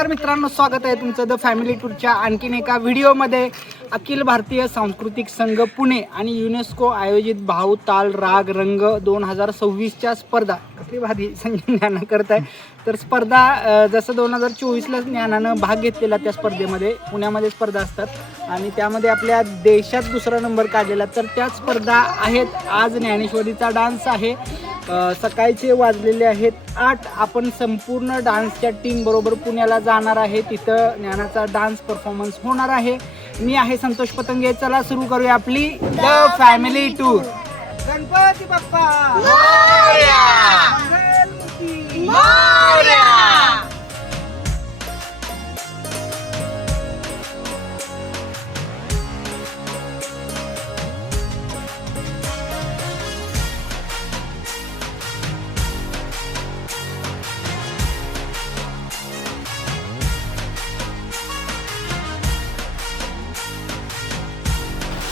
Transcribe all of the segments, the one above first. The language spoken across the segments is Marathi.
नमस्कार मित्रांनो, स्वागत आहे तुमचं द फॅमिली टूरच्या आणखीन एका व्हिडिओमध्ये. अखिल भारतीय सांस्कृतिक संघ पुणे आणि युनेस्को आयोजित भाव ताल राग रंग 2026च्या स्पर्धा कसली भारी संजय ज्ञानं करत आहे. तर स्पर्धा जसं 2024ला ज्ञानानं भाग घेतलेला त्या स्पर्धेमध्ये पुण्यामध्ये स्पर्धा असतात आणि त्यामध्ये आपल्या देशात दुसरा नंबर काढलेला. तर त्या स्पर्धा आहेत. आज ज्ञानेश्वरीचा डान्स आहे. सकाळचे वाजलेले आहेत 8. आपण संपूर्ण डान्सच्या टीम बरोबर पुण्याला जाणार आहे. तिथं ज्ञानाचा डान्स परफॉर्मन्स होणार आहे. मी आहे संतोष पतंगे. चला सुरू करूया आपली the family tour. Ganpati Bappa Morya, Mangalmurti Morya.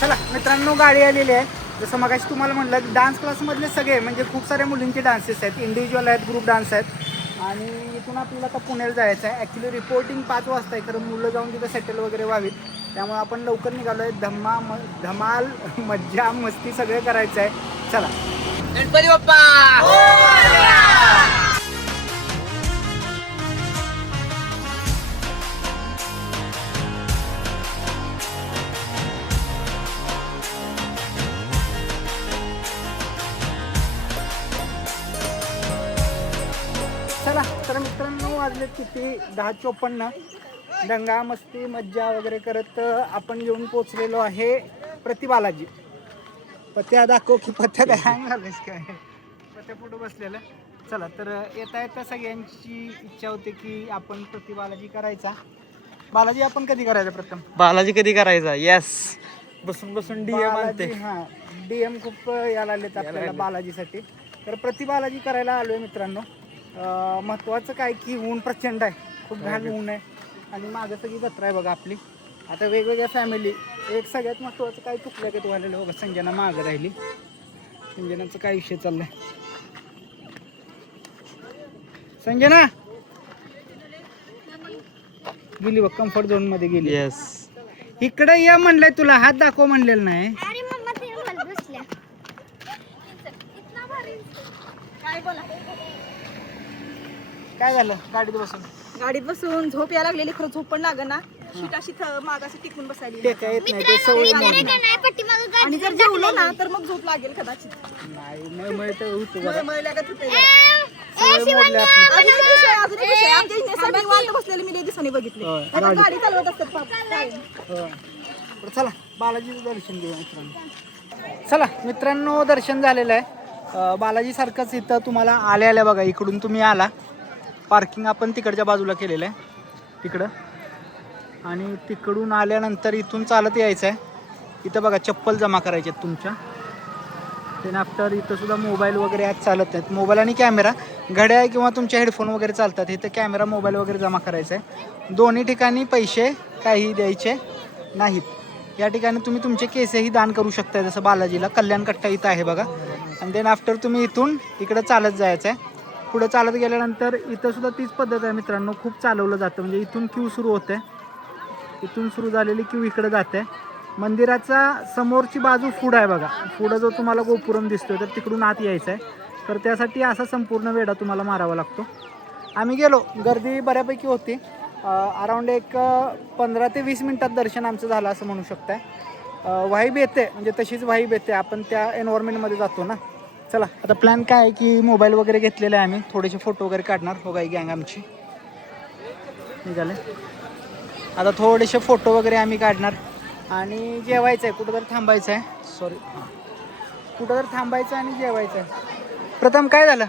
चला मित्रांनो, गाडी आलेली आहे. जसं मगाशी तुम्हाला म्हटलं, डान्स क्लासमधले सगळे म्हणजे खूप साऱ्या मुलींचे डान्सेस आहेत, इंडिव्हिज्युअल आहेत, ग्रुप डान्स आहेत. आणि इथून आपल्याला आता पुण्याला जायचं आहे. ॲक्च्युली रिपोर्टिंग 5 वाजता आहे, खरं मुलं जाऊन तिथं सेटल वगैरे व्हावीत, त्यामुळे आपण लवकर निघालो आहे. धमाल मज्जा मस्ती सगळं करायचं आहे. चला. गणपती बाप्पा चला. तर मित्रांनो, वाजले किती 10:54. दंगा मस्ती मज्जा वगैरे करत आपण येऊन पोचलेलो आहे प्रतिबालाजी. पत्या दाखव की पत्या काय हँग झालेस काय, पत्या पुढं बसलेलं. चला, तर येता येता सगळ्यांची इच्छा होते की आपण प्रतिबालाजी करायचा. बालाजी आपण कधी करायचा प्रथम? बालाजी कधी करायचा? येस. बसून बसून डीएम आणते. हां, डीएम खूप यायला आलेत आपल्याला बालाजीसाठी. तर प्रतिबालाजी करायला आलो आहे मित्रांनो. महत्त्वाचं काय की ऊन प्रचंड आहे, खूप घाण ऊन आहे आणि मागं सगळी जत्रा आहे बघा आपली. आता वेगवेगळ्या फॅमिली. एक सगळ्यात महत्त्वाचं काय चुकलं की तुम्हाला बघा, संजना मागं राहिली. संजनाचं काय विषय चाललाय? संजना गेली बघ, कम्फर्ट झोन मध्ये गेली. येस. इकडे ये म्हणलंय तुला, हात दाखव म्हणलेलं नाही. काय झालं? गाडीत बसून झोप यायला लागलेली, खरं झोप पण लाग ना. शीट अशी मागाशी टिकून बसायली. ते काय येत नाही, ते सवय मोडली. आणि जर जेवलो ना तर मग झोप लागेल कदाचित. नाही मळ तर होतं जरा. मळल्यागत होतंय. सवय मोडली आपली. अजून एक विषय, आमच्या इथे निवांत बसलेले मी दिवसाने बघितले. आता गाडी चालवत असतात बरं, चला बालाजीचं दर्शन घेऊया मित्रांनो. चला मित्रांनो, दर्शन झालेलं आहे. बालाजी सारखंच इथं तुम्हाला आल्या बघा, इकडून तुम्ही आला. पार्किंग आपण तिकडच्या बाजूला केलेलं आहे तिकडं, आणि तिकडून आल्यानंतर इथून चालत यायचं आहे. इथं बघा चप्पल जमा करायचे आहेत तुमच्या. देन आफ्टर इथं सुद्धा मोबाईल वगैरे आज चालत नाहीत. मोबाईल आणि कॅमेरा, घड्याळ किंवा तुमचे हेडफोन वगैरे चालतात. इथं कॅमेरा मोबाईल वगैरे जमा करायचा आहे. दोन्ही ठिकाणी पैसे काही द्यायचे नाहीत. या ठिकाणी तुम्ही तुमचे केसही दान करू शकता, जसं बालाजीला कल्याण कट्टा इथं आहे बघा. आणि देन आफ्टर तुम्ही इथून इकडं चालत जायचं आहे. पुढं चालत गेल्यानंतर इथं सुद्धा तीच पद्धत आहे मित्रांनो. खूप चालवलं जातं, म्हणजे इथून क्यू सुरू होते. इथून सुरू झालेली क्यू इकडे जाते. मंदिराचा समोरची बाजू पुढं आहे बघा. पुढं जो तुम्हाला गोपुरम दिसतोय, तर तिकडून आत यायचं आहे. तर त्यासाठी असा संपूर्ण वेढा तुम्हाला मारावा लागतो. आम्ही गेलो, गर्दी बऱ्यापैकी होती. अराऊंड एक 15 ते 20 मिनटात दर्शन आमचं झालं असं म्हणू शकताय. वाईब येते, म्हणजे तशीच वाईब येते. आपण त्या एन्व्हायरमेंटमध्ये जातो ना. चला, आता प्लॅन काय आहे की मोबाईल वगैरे घेतलेला आहे आम्ही, थोडेसे फोटो वगैरे काढणार. हो गाई गँग आमची निघाले. आता थोडेसे फोटो वगैरे आम्ही काढणार आणि जेवायचं आहे. कुठं तर थांबायचं आहे. सॉरी, कुठं तर थांबायचं आणि जेवायचं आहे. प्रथम काय झालं?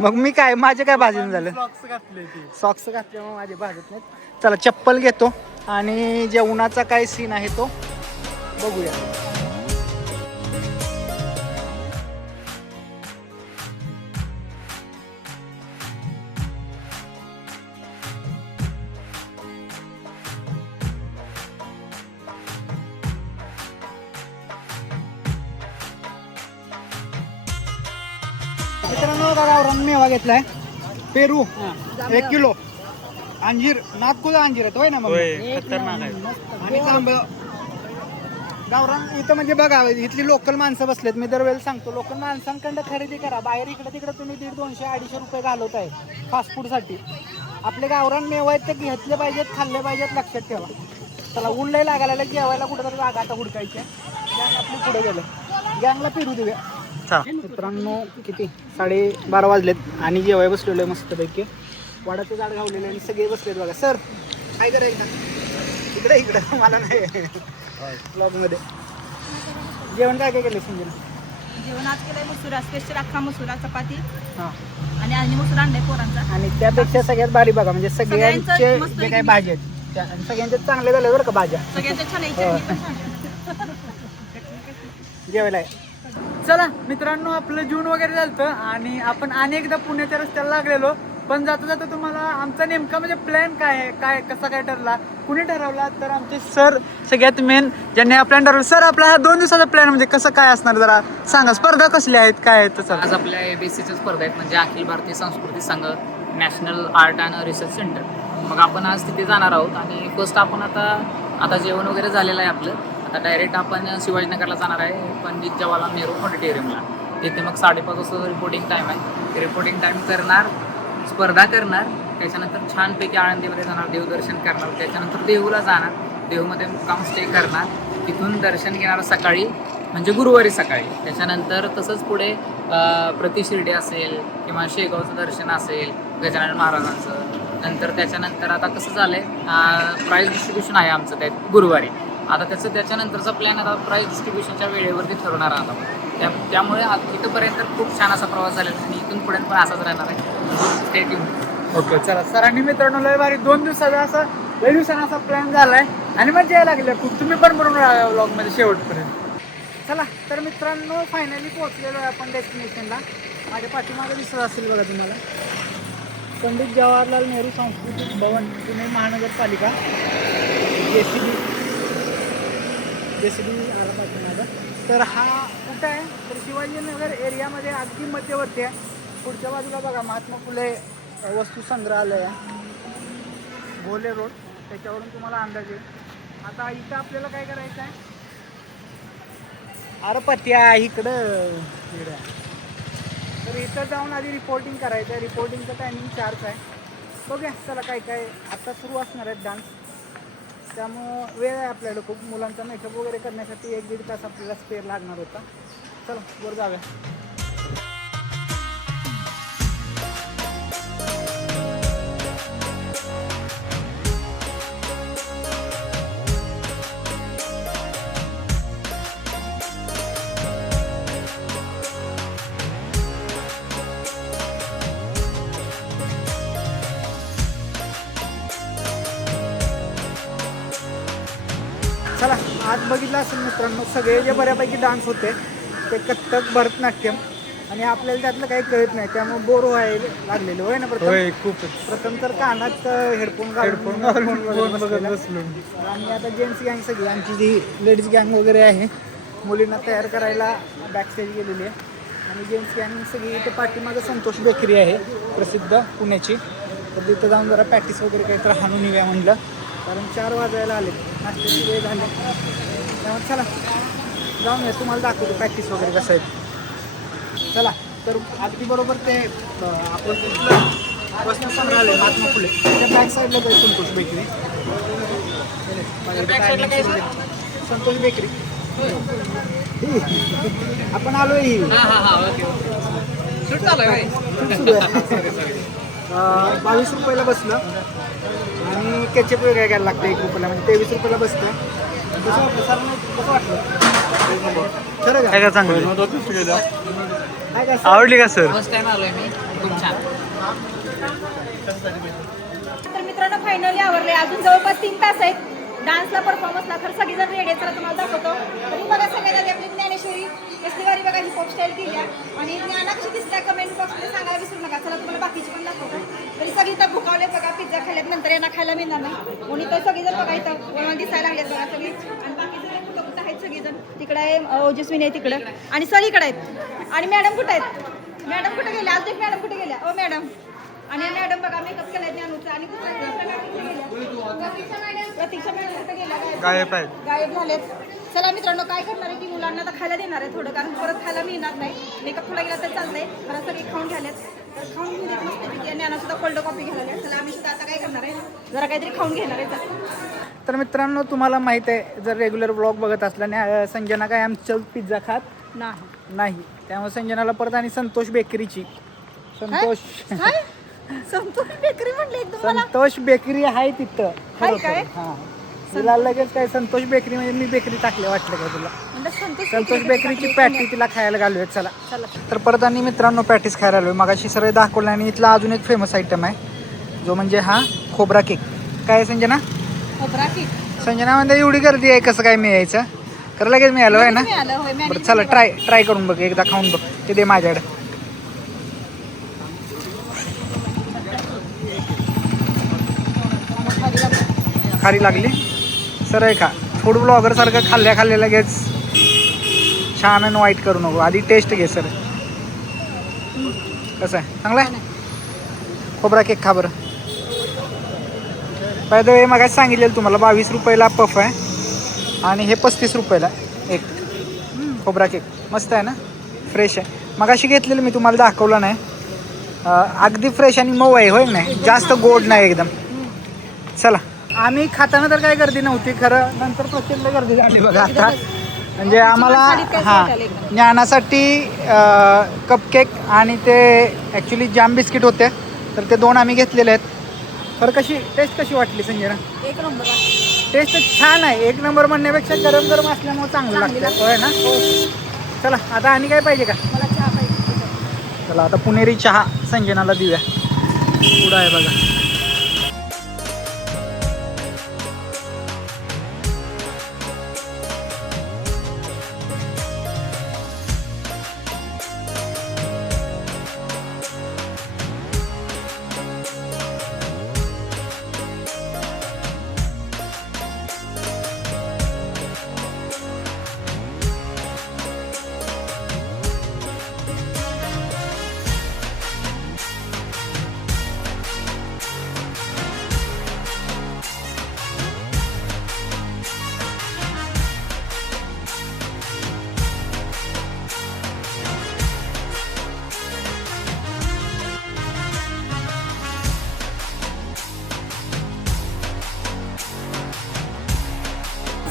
मग मी काय, माझे काय भाजून झालं? सॉक्स घातले मग माझे भाजत नाहीत. चला चप्पल घेतो आणि जेवणाचा काय सीन आहे तो बघूया. मित्रांनो गावरान मेवा घेतलाय पेरू 1 किलो, अंजीर नागपूर अंजीर आहेत होय ना मग होय खतरनाक आहे. आणि जांब गावरान इथं म्हणजे बघा इथली लोकल माणसं बसलेत. मी दरवेळेला सांगतो लोकल माणसांकडं खरेदी करा. बाहेर इकडे तिकडे तुम्ही 150-200-250 रुपये घालवताय फास्ट फूडसाठी. आपले गावरान मेवा आहेत ते घेतले पाहिजेत, खाल्ले पाहिजेत, लक्षात ठेवा. चला ऊन लय लागायला जेवायला कुठेतरी जागा आता हुडकायची. गँग आपली पुढे गेलं, गँगला फिरू देऊया. मित्रांनो किती 12:30 वाजलेत आणि जेवाय बसलेलो आहे मस्तपैकी. वाडाचं झाड घावलेलं आणि सगळे बसलेत बघा. सर काय करायचं इकडे इकडं मला नाही ब्लॉगमध्ये. जेवण काय काय केलं संजना? जेवण आज केलंय मसुरा, स्पेशल अख्खा मसुरा, चपाती हां आणि मसुरा आणलाय पोरांचा. आणि त्यापेक्षा सगळ्यात भारी बघा म्हणजे सगळ्यांचे सगळ्यांचं मस्त जे काही भाज्या आहेत त्या सगळ्यांचे चांगले झाले बरं का भाज्या. सगळ्यांच्या छान आहे, चटणी पण छान आहे. जेवायला आहे. चला मित्रांनो आपलं जून वगैरे झालं आणि आपण अनेकदा पुण्याच्या रस्त्याला लागलेलो. पण जाता जाता तुम्हाला आमचा नेमका म्हणजे प्लॅन काय आहे, काय कसा काय ठरला, कुणी ठरवला, तर आमचे सर सगळ्यात मेन ज्यांनी हा प्लॅन ठरवला. सर आपला हा 2 दिवसाचा प्लॅन म्हणजे कसं काय असणार जरा सांगा. स्पर्धा कसल्या आहेत काय आहेत तसं? आज आपल्या ABCच्या स्पर्धा आहेत म्हणजे अखिल भारतीय संस्कृती संघ, national art and research centre. मग आपण आज तिथे जाणार आहोत आणि फर्स्ट आपण आता जेवण वगैरे झालेलं आहे आपलं. आता डायरेक्ट आपण शिवाजीनगरला जाणार आहे पंडित जवाहरलाल नेहरू ऑडिटोरियमला. तिथे मग 5:30 वाजता रिपोर्टिंग टाईम आहे. रिपोर्टिंग टाईम करणार, स्पर्धा करणार, त्याच्यानंतर छानपैकी आळंदीमध्ये जाणार, देवदर्शन करणार, त्याच्यानंतर देहूला जाणार, देहूमध्ये मुक्काम स्टे करणार, तिथून दर्शन घेणार सकाळी म्हणजे गुरुवारी सकाळी. त्याच्यानंतर तसंच पुढे प्रति शिर्डी असेल किंवा शेगावचं दर्शन असेल गजानन महाराजांचं. नंतर त्याच्यानंतर आता कसं झालं आहे प्राईज डिस्ट्रीब्युशन आहे आमचं त्या गुरुवारी. आता त्याच्यानंतरचा प्लॅन आता प्राईज डिस्ट्रीब्युशनच्या वेळेवरती ठरवणार आता. त्यामुळे इथंपर्यंत खूप छान असा प्रवास झालेला आहे आणि इथून पुढे पण असाच राहणार आहे. Stay tune. ओके चला सरांनी मित्रांनो लय भारी 2 दिवसाचा असा लय दिवसांना असा प्लॅन झालाय आणि मजा यायला लागली खूप. तुम्ही पण बनवून राहा व्लॉगमध्ये शेवटपर्यंत. चला तर मित्रांनो फायनली पोहोचलेलो आहे आपण डेस्टिनेशनला. माझ्या पाठीमागे दिसत असेल बघा तुम्हाला पंडित जवाहरलाल नेहरू सांस्कृतिक भवन पुणे महानगरपालिका JCB आला पाठीमागं. तर हा कुठं आहे तर शिवाजीनगर एरियामध्ये अगदी मध्यवर्ती आहे. पुढच्या बाजूला बघा महात्मा फुले वस्तू संग्रहालय आहे, भोले रोड, त्याच्यावरून तुम्हाला अंदाज येईल. आता इथं आपल्याला काय करायचं आहे अरे पत्या इकडं. तर इथं जाऊन आधी रिपोर्टिंग करायचं आहे. रिपोर्टिंगचं टायमिंग 4चं आहे. बघूया चला काय काय आत्ता सुरू असणार आहेत डान्स, त्यामुळं वेळ आहे आपल्याला खूप. मुलांचा मेकअप वगैरे करण्यासाठी 1-1.5 तास आपल्याला स्पेअर लागणार होता. चला वर जाऊया. चला आज बघितलं असेल मित्रांनो सगळे जे बऱ्यापैकी डान्स होते ते कथ्थक, भरतनाट्यम आणि आपल्याला त्यातलं काही कळत नाही त्यामुळे बोर व्हायला लागलेलं होय ना. प्रथम तर कानात हेडफोन घालून बसलो. आणि आता जेंट्स गँग सगळी आमची जी लेडीज गँग वगैरे आहे मुलींना तयार करायला बॅकस्टेज गेलेली आहे. आणि जेंट्स गँग सगळी इथे पाठीमागं संतोष बेकरी आहे प्रसिद्ध पुण्याची. तर तिथं जाऊन जरा प्रॅक्टिस वगैरे काहीतरी हाणून येऊया म्हणलं कारण 4 वाजायला आले, नाश्त्याची वेळ झाली. त्यामुळे चला जाऊन या तुम्हाला दाखवतो प्रॅक्टिस वगैरे कसं आहे. चला तर अगदी बरोबर ते आपण तिथलं वस्तू संग्रहालय महात्मा फुले त्या बॅक साईडला जाईल संतोष बेकरी. संतोष बेकरी आपण आलोय. 22 रुपयाला बसलं आणि कॅचअप वेगळं घ्यायला लागतं 1 रुपयाला म्हणजे 23 रुपयाला बसतं. कसं वाटलं सर? कसं वाटलं? खरं काय का? काय चांगलं काय काय आवडली का सर? फर्स्ट टाइम आलोय मी, खूप छान. तर मित्रांनो फायनली आवरले. अजून जवळपास 3 तास आहेत डान्सला, परफॉर्मन्सला. तर सगळीजण रेडी आहेत. चला तुम्हाला दाखवतो. तरी बघा सगळ्यात आधी आपली ज्ञानेश्वरी कसली वारी बघा हिपहॉप स्टाईल केली आहे आणि ज्ञाना कशी दिसल्या कमेंट बॉक्समध्ये सांगायला विसरू नका. चला तुम्हाला बाकीची पण दाखवतो. तरी सगळी तर भुकावले बघा, पिझ्झा खाल्ल्यात नंतर यांना खायला मिळणार नाही. कोणी तर सगळीजण बघा इथं दिसायला लागलेत बघा सगळी. आणि बाकीचे कुठं कुठं आहेत सगळीजण. तिकडे आहे ओजस्विनी आहे तिकडं आणि सर इकडे आहेत. आणि मॅडम कुठं आहेत? मॅडम कुठे गेल्या? आज मॅडम कुठे गेल्या? ओ मॅडम आणि मॅडम बघा मेकअप केलाय ज्ञानूचा आणि प्रतीक्षा मॅडम कुठे गेल्या गायब आहेत. गायब झालेत. चला मित्रांनो काय करणार आहे की मुलांना तर खायला देणार आहे थोडं, कारण परत खायला मिळणार नाही. मेकअप थोडा गेला तर चालतंय, कारण सगळे खाऊन घ्यालेत. तर खाऊन घेऊन एक मस्त आणि ज्ञाना सुद्धा कोल्ड कॉफी घ्यायला. चला आम्ही सुद्धा आता काय करणार आहे, जरा काहीतरी खाऊन घेणार आहे. तर मित्रांनो तुम्हाला माहीत आहे, जर रेग्युलर ब्लॉग बघत असल्याने संजना काय आमचं पिझ्झा खात नाही. त्यामुळे संजनाला परत आणि संतोष बेकरीची संतोष बेकरी म्हटली एकदम मला. संतोष बेकरी आहे तिथं हाय काय? हां तिला लगेच काय संतोष बेकरी म्हणजे मी बेकरी टाकले वाटलं काय तुला. म्हणलं संतोष बेकरीची पॅटी तिला खायला घालूया. चला तर परत आणि मित्रांनो पॅटीस खायला आलोय. मगाशी सगळे दाखवलं आणि इथला अजून एक फेमस आयटम आहे जो म्हणजे हा खोबरा केक. काय आहे संजना? खोबरा केक. संजना म्हणजे एवढी गर्दी आहे कसं काय मिळायचं? खरं लगेच मिळालं आहे ना? मिळालं होय. बरं चला ट्राय करून बघ, एकदा खाऊन बघ. ते दे माझ्याकडे. खारी लागली सर आहे का? फूड ब्लॉगर सारखं खाल्ल्या लगेच छान आणि वाईट करू नको, आधी टेस्ट घे सर. कसं आहे? चांगलं आहे? खोबरा केक खा बरं. बाय द वे मगाशी सांगितलेलं तुम्हाला 22 रुपयाला पफ आहे आणि हे 35 रुपयाला एक खोबरा केक. मस्त आहे ना, फ्रेश आहे. मगाशी घेतलेलं मी तुम्हाला दाखवलं नाही. अगदी फ्रेश आणि मऊ आहे होय नाही, जास्त गोड नाही एकदम. चला आम्ही खाताना तर काय गर्दी नव्हती, खरं नंतर प्रचंड गर्दी झाली बघा आता. म्हणजे आम्हाला हां ज्ञानासाठी कपकेक आणि ते ॲक्च्युली जाम बिस्किट होते, तर ते 2 आम्ही घेतलेले आहेत. तर टेस्ट कशी वाटली संजना? एक नंबर. टेस्ट छान आहे. एक नंबर म्हणण्यापेक्षा गरम गरम असल्यामुळे चांगलं लागतं होय ना. चला आता आणि काय पाहिजे का? मला चहा पाहिजे. चला आता पुणेरी चहा संजनाला देऊया. पुढं आहे बघा.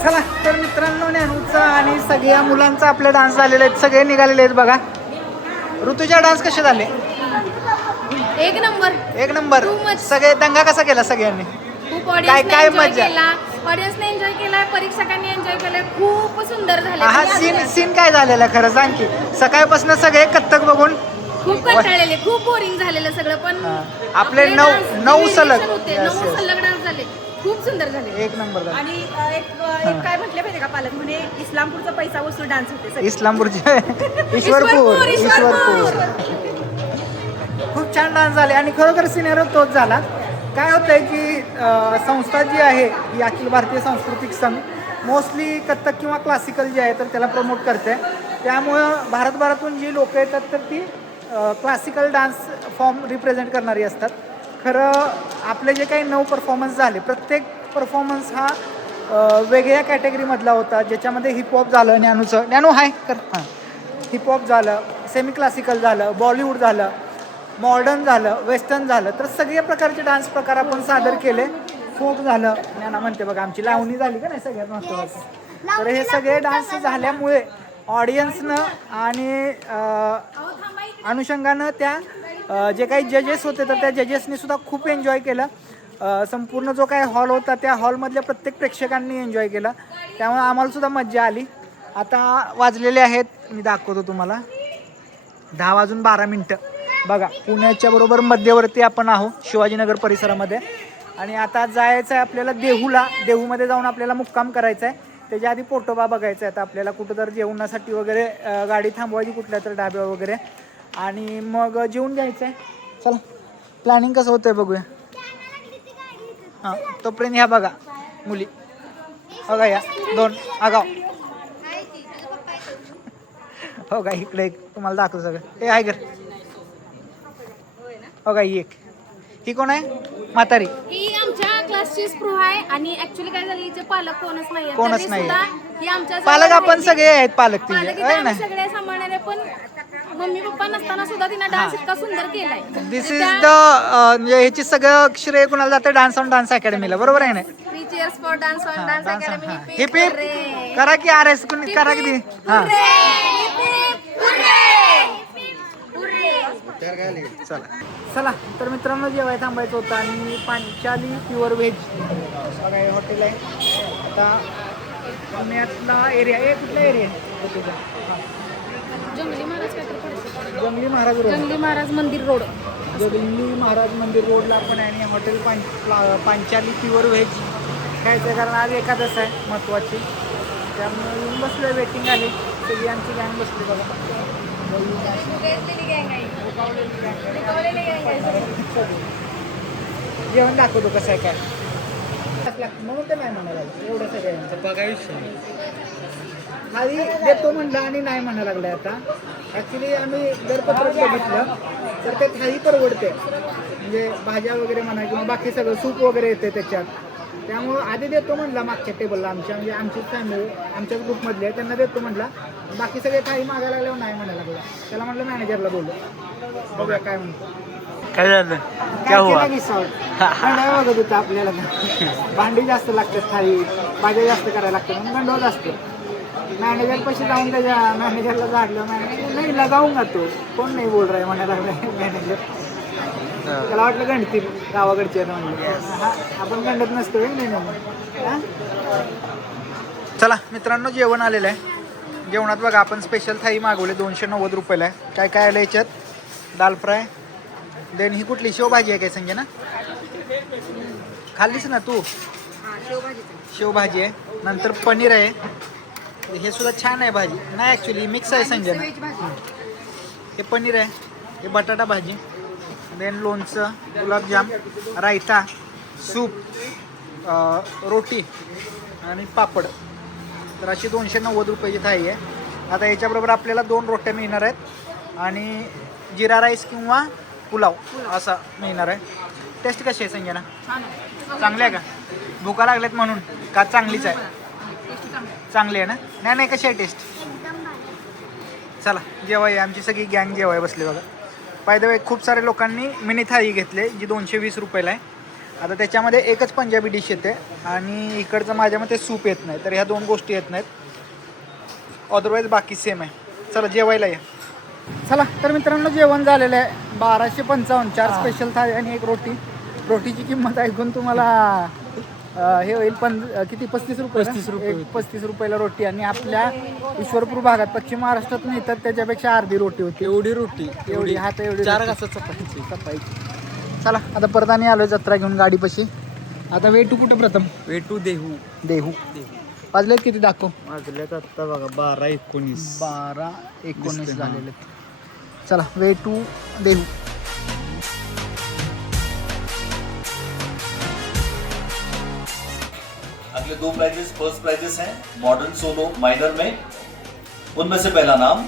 चला तर मित्रांनो ज्ञानूचा आणि सगळ्या मुलांचा आपला डान्स झालेला आहे. सगळे निघालेले आहेत बघा. ऋतूच्या डान्स कसे झाले? एक नंबर. एक नंबर. सगळे दंगा कसा केला सगळ्यांनी? खूप काय काय मजा? ऑडियन्सने एन्जॉय केला, परीक्षकांनी एन्जॉय केलं. खूप सुंदर झाले. हा सीन काय झालेला खरं सांग की? सकाळपासून सगळे कथ्थक बघून खूप कंटाळलेले, खूप बोरिंग झालेलं सगळं. पण आपले 9 सलग होते. 9 सलग डान्स झाले, खूप सुंदर झाले. एक नंबर झाले. आणि एक काय म्हटलं माहिती का पालक म्हणे, इस्लामपूरचा पैसा वसूल डान्स होते सगळे. इस्लामपूरचे ईश्वरपूर खूप छान डान्स झाले. आणि खरोखर सिनेरिओ तोच झाला. काय होतंय की संस्था जी आहे ही अखिल भारतीय सांस्कृतिक संघ मोस्टली कथ्थक किंवा क्लासिकल जे आहे तर त्याला प्रमोट करते. त्यामुळं भारतभरातून जी लोकं येतात तर ती क्लासिकल डान्स फॉर्म रिप्रेझेंट करणारी असतात. खरं आपले जे काही 9 परफॉर्मन्स झाले, प्रत्येक परफॉर्मन्स हा वेगळ्या कॅटेगरीमधला होता, ज्याच्यामध्ये हिपहॉप झालं. ज्ञानू हाय कर. हां हिपहॉप झालं, सेमी क्लासिकल झालं, बॉलिवूड झालं, मॉडर्न झालं, वेस्टर्न झालं. तर सगळ्या प्रकारचे डान्स प्रकार आपण सादर केले. फोक झालं, ज्ञाना म्हणते बघा आमची लावणी झाली का नाही सगळ्यात महत्त्वाचं. तर हे सगळे डान्स झाल्यामुळे ऑडियन्सनं आणि अनुषंगानं त्या जे काही जजेस होते तर त्या जजेसनी सुद्धा खूप एन्जॉय केलं. संपूर्ण जो काही हॉल होता त्या हॉलमधल्या प्रत्येक प्रेक्षकांनी एन्जॉय केला. त्यामुळे आम्हाला सुद्धा मज्जा आली. आता वाजलेले आहेत, मी दाखवतो तुम्हाला, 10:12 बघा. पुण्याच्या बरोबर मध्यवर्ती आपण आहोत, शिवाजीनगर परिसरामध्ये. आणि आता जायचं आहे आपल्याला देहूला. देहूमध्ये जाऊन आपल्याला मुक्काम करायचा आहे. त्याच्या आधी पोटोबा बघायचा आहे. आता आपल्याला कुठं तर जेवणासाठी वगैरे गाडी थांबवायची कुठल्या तर ढाब्यावर वगैरे, आणि मग जेवून घ्यायचं आहे. चला प्लॅनिंग कसं होतं आहे बघूया. हां तोपर्यंत ह्या बघा मुली बघा, या 2 आगाव हो का. इकडे एक तुम्हाला दाखवतो सगळं. हे आहे घर हो का. ही एक ही कोण आहे म्हातारी? ही आमच्या क्लासची स्पृहा आहे आणि ऍक्च्युली काय झालं हिचे पालक कोणच नाहीये. कोणच तरी नाहीये. सुद्धा ही आमच्या जवळ पालक आपण राहिली. सगळे आहेत पालक पालक तिचे इथे आहे ना. आम्ही सगळे सांभाळणारे पण मम्मी पप्पा नसताना सुद्धा तिने डान्स इतका सुंदर केलाय. दिस इज द म्हणजे ह्याची सगळं श्रेय कुणाला जातं? डान्स ऑन डान्स अकॅडमीला, बरोबर आहे ना? Free chairs for dance on dance dance academy. Hip hip करा की आर एस करा की ती. हा चला चला तर मित्रांनो जेवाय थांबायचं होतं आणि पांचाली प्युअर व्हेज बघा हे हॉटेल आहे. आता पुण्यातला एरिया आहे. कुठला एरिया आहे? हां जंगली महाराज काहीतरी पडतं. जंगली महाराज रोड. जंगली महाराज मंदिर रोड. जंगली महाराज मंदिर रोडला आपण आहे आणि हॉटेल पांचाली प्युअर व्हेज खायचं कारण आज एकादश आहे महत्त्वाची. त्यामुळे येऊन बसलो वेटिंग आली. सगळी आमची गँग बसली बघा. जेवण दाखवतो कसं आहे काय म्हणून ते नाही म्हणायला एवढं सगळ्यांचं बघायचं खाली देतो म्हणलं आणि नाही म्हणायला लागलं. आता ॲक्च्युली आम्ही दरपत्रक बघितलं तर ते थाळी परवडते म्हणजे भाज्या वगैरे म्हणा किंवा बाकी सगळं सूप वगैरे येते त्याच्यात. त्यामुळं आधी देतो म्हणला मागच्या टेबलला आमच्या म्हणजे आमचीच फॅमिली आमच्याच ग्रुपमधली आहे त्यांना देतो म्हणला. बाकी सगळे थाळी मागायला लागल्यावर नाही म्हणायला लागला. त्याला म्हटलं मॅनेजरला बोलू बघूया काय म्हणतो. काय झालं? क्या हुआ? बघत होतं आपल्याला भांडी जास्त लागतात थाळी भाज्या जास्त करायला लागतात म्हणून गंडवत असतो. मॅनेजर पैसे जाऊन त्याच्या मॅनेजरला झाडलं. मॅनेजर नाही लगाऊंगा तो कोण नाही बोल रहा म्हणायला लागला मॅनेजर. त्याला वाटलं गणतील गावाकडचे आपण गंडत नसतो. चला मित्रांनो जेवण आलेलं आहे. जेवणात बघा आपण स्पेशल थाळी मागवली 290 रुपयाला आहे. काय काय आलं याच्यात? दाल फ्राय देन ही कुठली शेवभाजी आहे काय संजय ना? खाल्लीच ना तू? शेवभाजी आहे. नंतर पनीर आहे. हे सुद्धा छान आहे भाजी नाही ॲक्च्युली मिक्स आहे संजय ना. हे पनीर आहे. हे बटाटा भाजी देन लोणचं गुलाबजाम रायता सूप रोटी आणि पापड. तर अशी 290 रुपयाची थाळी आहे. आता याच्याबरोबर आपल्याला 2 रोट्या मिळणार आहेत आणि जिरा राईस किंवा पुलाव असा मिळणार आहे. टेस्ट कशी आहे संजना? चांगली आहे का? भुका लागल्यात म्हणून का चांगलीच आहे? चांगली आहे ना? नाही नाही कशी आहे टेस्ट? चला जेवाय आमची सगळी गँग जेवाय बसली बघा. बाय द वे खूप सारे लोकांनी मिनी थाळी घेतले जी 220 रुपयाला आहे. आता त्याच्यामध्ये एकच पंजाबी डिश येते आणि इकडचं माझ्या मते सूप येत नाही. तर ह्या 2 गोष्टी येत नाहीत. अदरवाईज बाकी सेम आहे. चला जेवायला या. चला तर मित्रांनो जेवण झालेलं आहे. 1255 4 स्पेशल थाळी आणि 1 रोटी. रोटीची किंमत ऐकून तुम्हाला हे होईल किती 35 रुपये. 35 रुपयाला रोटी आणि आपल्या ईश्वरपूर भागात पश्चिम महाराष्ट्रात मिळतात त्याच्यापेक्षा अर्धी रोटी होती. एवढी रोटी एवढी हात एवढी 4 घासात चपाती. चला आता परत आणि आलोय जत्रा घेऊन गाडीपाशी. आता वेटू कुठे प्रथम? वेटू देहू. देहू वाजलेत किती दाखव? वाजल्यात आत्ता बघा 12:19. 12:19 झालेले. चला वेटू देहू. अगले 2 प्राइजेस फर्स्ट प्राइजेस हैं मॉडर्न सोलो माइनर में. उनमें से पहला नाम